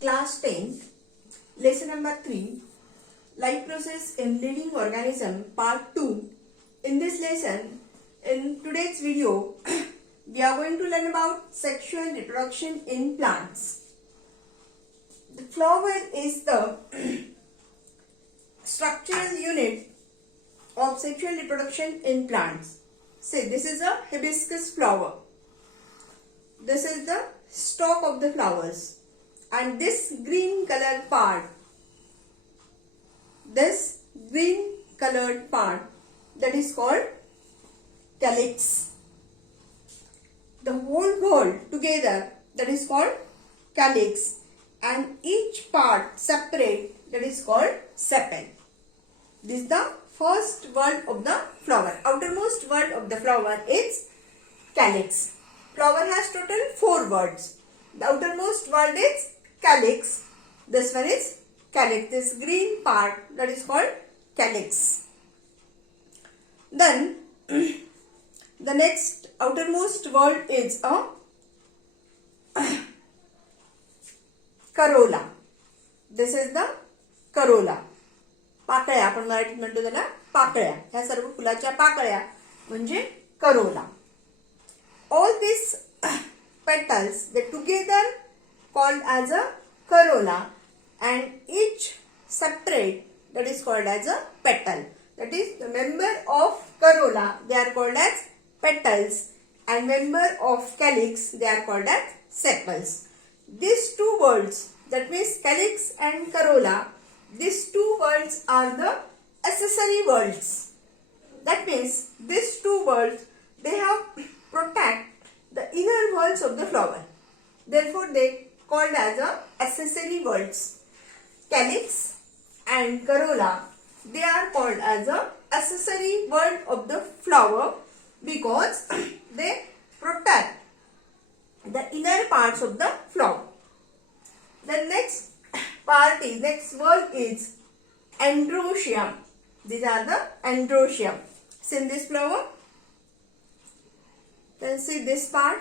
Class 10, lesson number 3, life process in living organism, part 2. In this lesson, in today's video, we are going to learn about sexual reproduction in plants. The flower is the structural unit of sexual reproduction in plants. Say this is a hibiscus flower. This is the stalk of the flowers. And this green colored part, that is called calyx. The whole whole together, that is called calyx, and each part separate, that is called sepal. This is the first word of the flower. Outermost word of the flower is calyx. Flower has total 4 words. The outermost word is calyx. This one is calyx. This green part, that is called calyx. Then the next outermost word is a corolla. This is the corolla. पाकळ्या, आपण मराठीत म्हणतो त्याला पाकळ्या. ह्या सर्व फुलाच्या पाकळ्या म्हणजे corolla. All these petals, they together called as a corolla, and each separate, that is called as a petal. That is, the member of corolla, they are called as petals, and member of calyx, they are called as sepals. These two words, that means calyx and corolla, these two words are the accessory words. That means these two words, they have protect the inner walls of the flower. Therefore, they called as a accessory words. Calyx and corolla, they are called as a accessory word of the flower because they protect the inner parts of the flower. The next word is androecium. These are the androecium. See in this flower, you can see this part,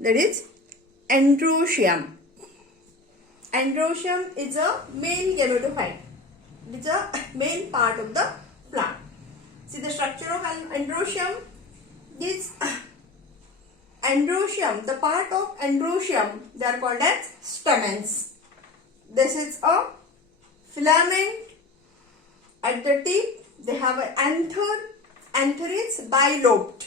that is androecium. Androecium is a male gametophyte. It is a male part of the plant. See the structure of androecium. This androecium, the part of androecium, they are called as stamens. This is a filament at the tip. They have an anther. Anther is bilobed,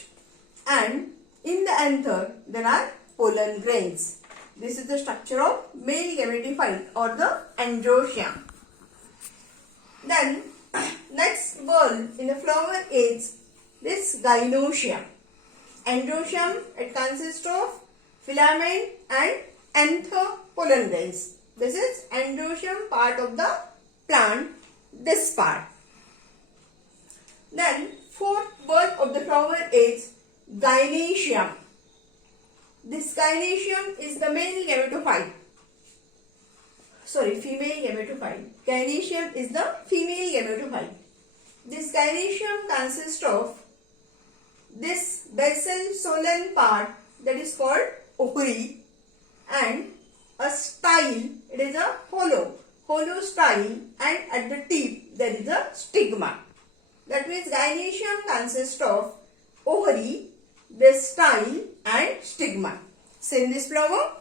and in the anther there are pollen grains. This is the structure of male gametophyte or the androecium. Then next word in the flower is this gynoecium. Androecium, it consists of filament and anther pollen grains. This is androecium part of the plant, this part. Then fourth word of the flower is gynoecium. This gynoecium is the male gametophyte. Female gametophyte. Gynoecium is the female gametophyte. This gynoecium consists of this basal solan part, that is called ovary, and a style. It is a hollow style, and at the tip there is a stigma. That means gynoecium consists of ovary, this style, and stigma. So in this flower,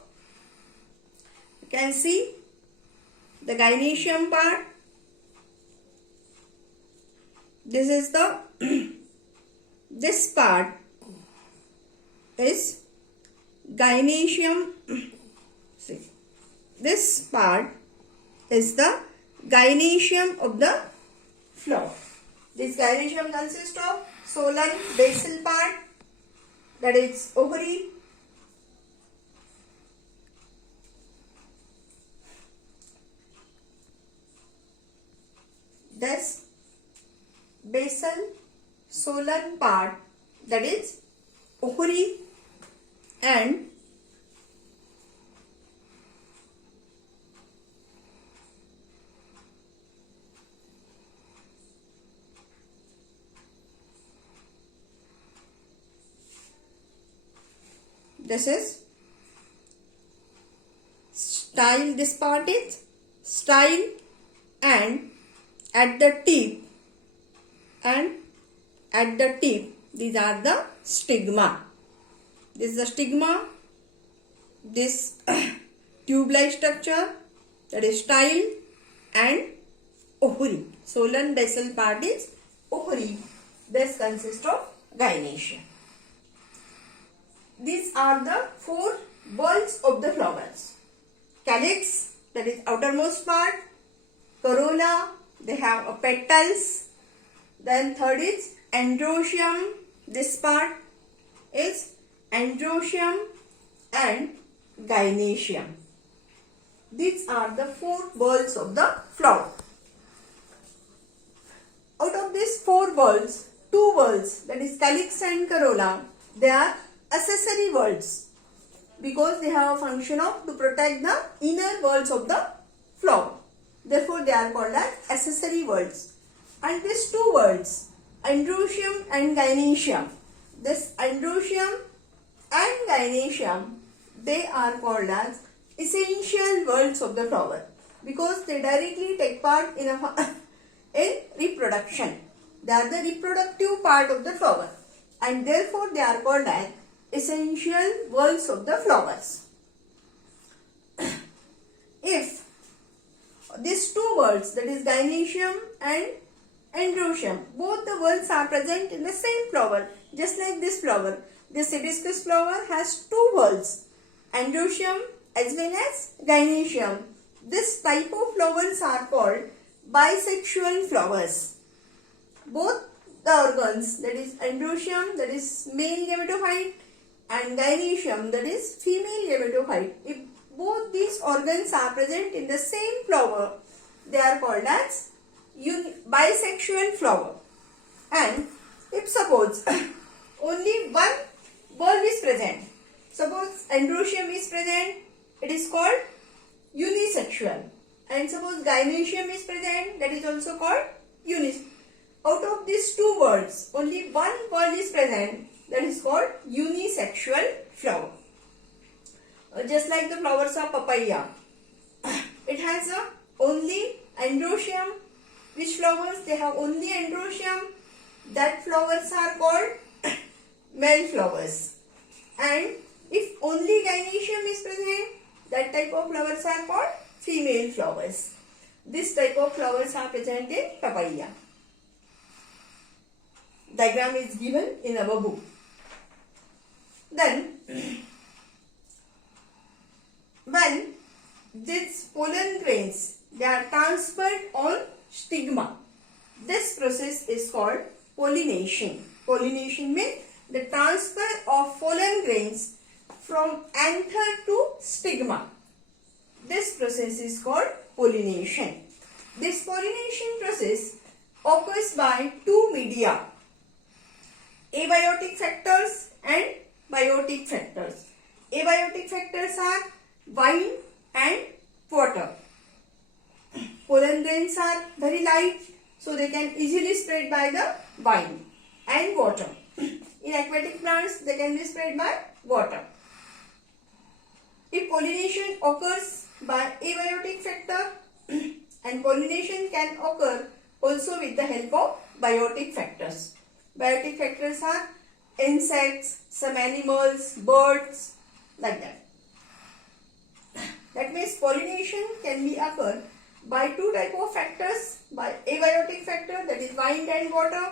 you can see the gynoecium part. This is the this part is gynoecium. See, this part is the gynoecium of the flower. This gynoecium consists of solan basal part, that is ovary, this basal solan part, that is ovary, and this is style. This part is style, and at the tip these are the stigma. This is the stigma. This tube-like structure, that is style, and ovary. Solan basal part is ovary. This consists of gynoecium. These are the 4 whorls of the flowers. Calyx, that is outermost part. Corolla, they have petals. Then third is androecium. This part is androecium and gynoecium. These are the 4 whorls of the flower. Out of these 4 whorls, 2 whorls, that is calyx and corolla, they are accessory whorls because they have a function of to protect the inner whorls of the flower. Therefore, they are called as accessory whorls. And these 2 whorls, androecium and gynoecium, this androecium and gynoecium, they are called as essential whorls of the flower because they directly take part in reproduction. They are the reproductive part of the flower, and therefore they are called as essential whorls of the flowers. If these 2 whorls, that is gynoecium and androecium, both the whorls are present in the same flower, just like this flower. This hibiscus flower has 2 whorls, androecium as well as gynoecium. This type of flowers are called bisexual flowers. Both the organs, that is androecium, that is male gametophyte, and gynoecium, that is female gametophyte, if both these organs are present in the same flower, they are called as bisexual flower. And if suppose only one whorl is present, suppose androecium is present, it is called unisexual. And suppose gynoecium is present, that is also called unisexual. Out of these 2 whorls, only one whorl is present, that is called unisexual flower. Just like the flowers of papaya, it has only androecium. Which flowers? They have only androecium. That flowers are called male flowers. And if only gynoecium is present, that type of flowers are called female flowers. This type of flowers are present in papaya. Diagram is given in our book. Then, when these pollen grains, they are transferred on stigma, this process is called pollination. Pollination means the transfer of pollen grains from anther to stigma. This process is called pollination. This pollination process occurs by 2 media, abiotic factors and biotic factors. Abiotic factors are wine and water. Pollen grains are very light, so they can easily spread by the wine and water. In aquatic plants, they can be spread by water. If pollination occurs by abiotic factor, and pollination can occur also with the help of biotic factors. Biotic factors are insects, some animals, birds, like that. That means pollination can be occurred by 2 type of factors, by abiotic factor, that is wind and water,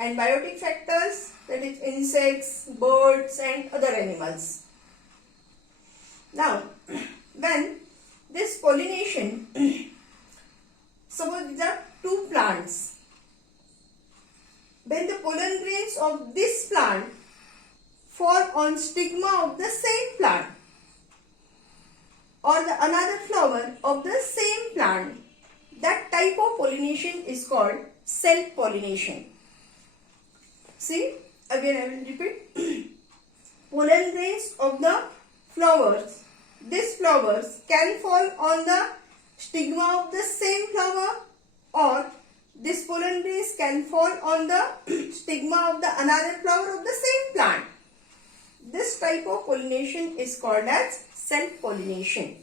and biotic factors, that is insects, birds and other animals. Now, when this pollination, suppose these are 2 plants, when the pollen grains of this plant fall on stigma of the same plant or the another flower of the same plant, that type of pollination is called self-pollination. See, again I will repeat. Pollen grains of the flowers, these flowers can fall on the stigma of the same flower, or this pollen grains can fall on the stigma of the another flower of the same plant. This type of pollination is called as self-pollination.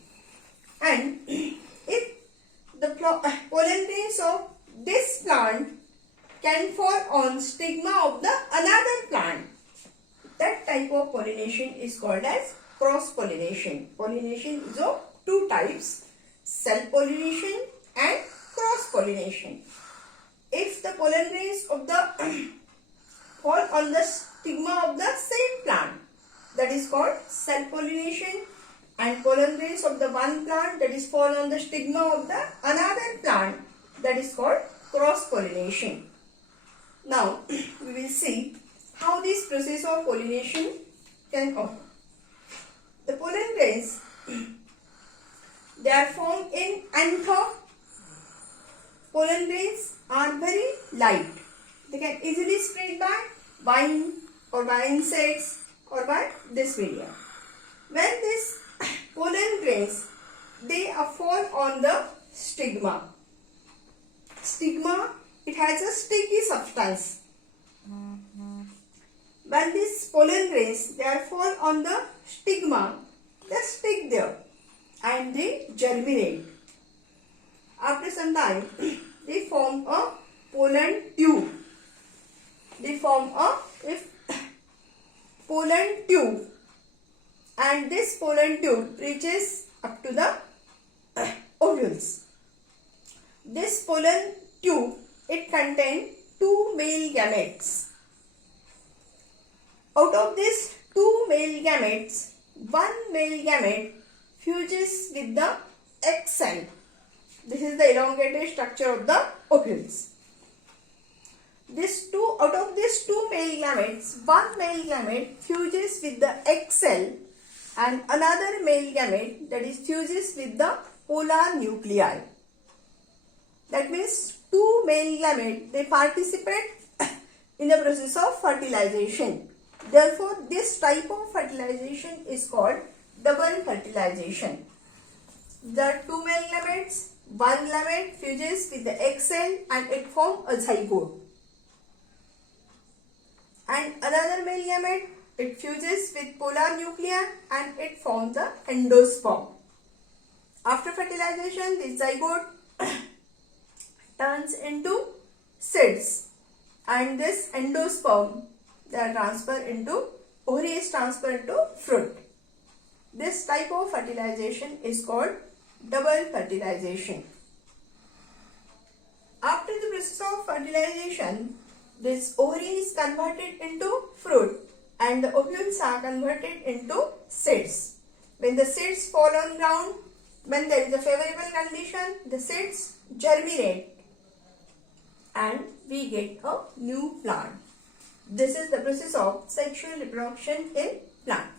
And if the pollen grains of this plant can fall on stigma of the another plant, that type of pollination is called as cross-pollination. Pollination is of two types, self-pollination and cross-pollination. If the pollen grains of the fall on the stigma of the same plant, that is called self-pollination, and pollen grains of the one plant that is fall on the stigma of the another plant, that is called cross-pollination. Now we will see how this process of pollination can occur. The pollen grains, they are formed in anther. Pollen grains are very light. They can easily spread by vine or by insects or by this medium. When these pollen grains, they fall on the stigma. Stigma, it has a sticky substance. When these pollen grains, they fall on the stigma, they stick there and they germinate. After some time, they form a pollen tube. They form a pollen tube, and this pollen tube reaches up to the ovules. This pollen tube, it contains two male gametes. Out of these two male gametes, one male gamete fuses with the egg cell. This is the elongated structure of the ovules. Out of these two male gametes, one male gamete fuses with the egg cell and another male gamete, that is, fuses with the polar nuclei. That means two male gametes, they participate in the process of fertilization. Therefore, this type of fertilization is called double fertilization. The two male gametes, one gamete fuses with the egg cell and it forms a zygote. And another male gamete, it fuses with polar nuclei and it forms the endosperm. After fertilization, this zygote turns into seeds, and this endosperm, they are transferred into, ovary is transferred into fruit. This type of fertilization is called double fertilization. After the process of fertilization, this ovary is converted into fruit and the ovules are converted into seeds. When the seeds fall on ground, when there is a favorable condition, the seeds germinate and we get a new plant. This is the process of sexual reproduction in plant.